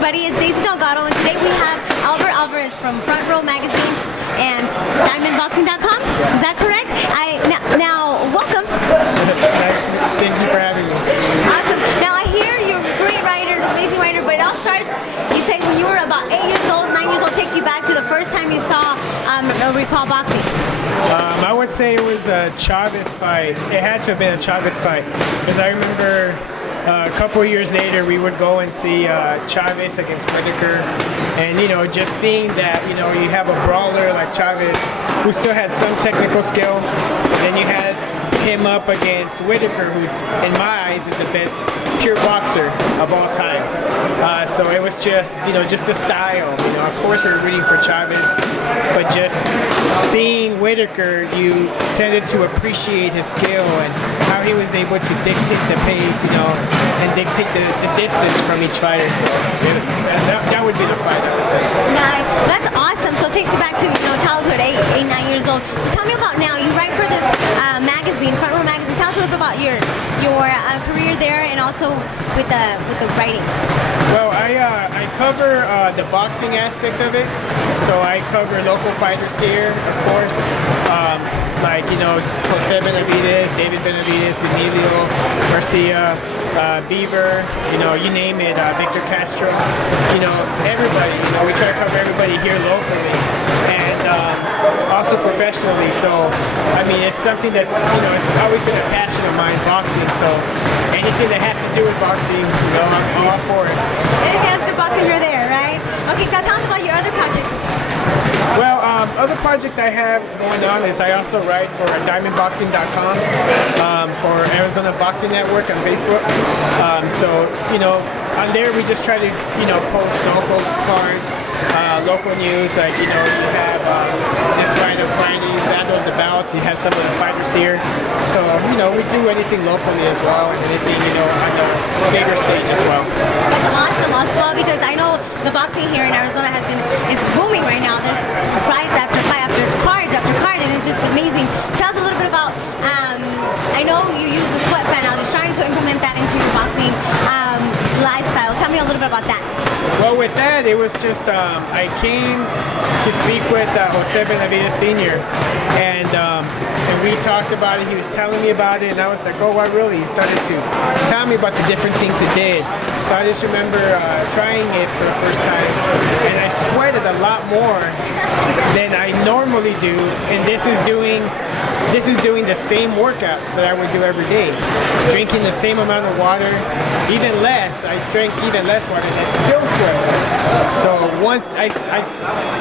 everybody, it's Daisy Delgado, and today we have Alvarez from Front Row Magazine and DiamondBoxing.com. Is that correct? Now welcome. Nice. Thank you for having me. Awesome. Now I hear you're a great writer, this amazing writer, but it all starts, you say when you were about 8 years old, 9 years old, takes you back to the first time you saw recall boxing. I would say it was a Chavez fight. It had to have been a Chavez fight because I remember a couple of years later we would go and see Chavez against Whitaker, and just seeing that you have a brawler like Chavez who still had some technical skill, and then you had him up against Whitaker, who in my eyes is the best pure boxer of all time. So it was just the style. Of course we were rooting for Chavez, but just seeing Whitaker, you tended to appreciate his skill and how he was able to dictate the pace, and dictate the distance from each fighter. So that would be the fight, I would say. Nice. That's awesome. So it takes you back to childhood, 8, 9 years old. So tell me about now. You write for this magazine, Front Row Magazine. Tell us a little bit about your career there, and also with the writing. Well, I cover the boxing aspect of it. So I cover local fighters here, of course, like Jose Benavides, David Benavides, Emilio Garcia, Beaver, you name it, Victor Castro, everybody. We try to cover everybody here locally and also professionally. So I mean, it's something that's it's always been a passion of mine, boxing. So anything that has to do with boxing, I'm all for it. Anything that has to do with boxing, you're there, right? Okay, now tell us about your other project. Well, other project I have going on is I also write for DiamondBoxing.com for Arizona Boxing Network on Facebook. So on there we just try to post local cards, local news. Like you have this fighter Friday, Battle of the Bouts. You have some of the fighters here. So we do anything locally as well, and anything on the bigger stage as well. That's awesome as well, because I know the boxing here in Arizona is booming right now. There's fight after fight after card, and it's just amazing. So tell us a little bit about. I know you use a sweatband now. You're starting to implement that into your boxing lifestyle. Tell me a little bit about that. Well, with that, it was just I came to speak with Jose Benavides Sr. And we talked about it. He was telling me about it, and I was like, oh, why really? He started to tell me about the different things it did. So I just remember trying it for the first time, and I sweated a lot more than I normally do. And this is doing the same workouts that I would do every day, drinking the same amount of water, even less. I drank even less water, and I still sweat. So once I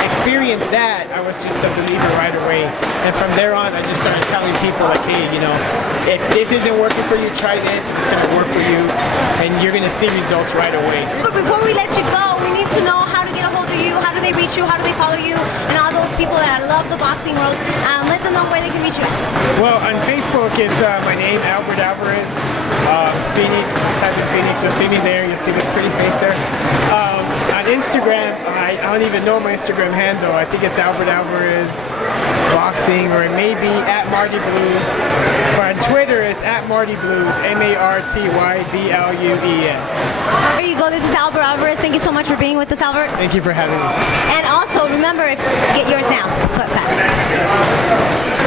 experienced that, I was just a believer right away. And from there on, I just started telling people like, hey, if this isn't working for you, try this. It's going to work for you, and you're going to see results right away. But before we let you go, we need to know how to get a hold of you. How do they reach you? How do they follow you? And all those people that love the boxing world, let them know where they can reach you. Well, on Facebook, it's my name, Albert Alvarez. Phoenix, just type in Phoenix, you'll see me there. You'll see this pretty face there. On Instagram, I don't even know my Instagram handle. I think it's Albert Alvarez Boxing, or it may be @Marty Blues. But on Twitter, it's @Marty Blues, MartyBlues. There you go. This is Albert Alvarez. Thank you so much for being with us, Albert. Thank you for having me. And also, remember, get yours now. Sweat fast.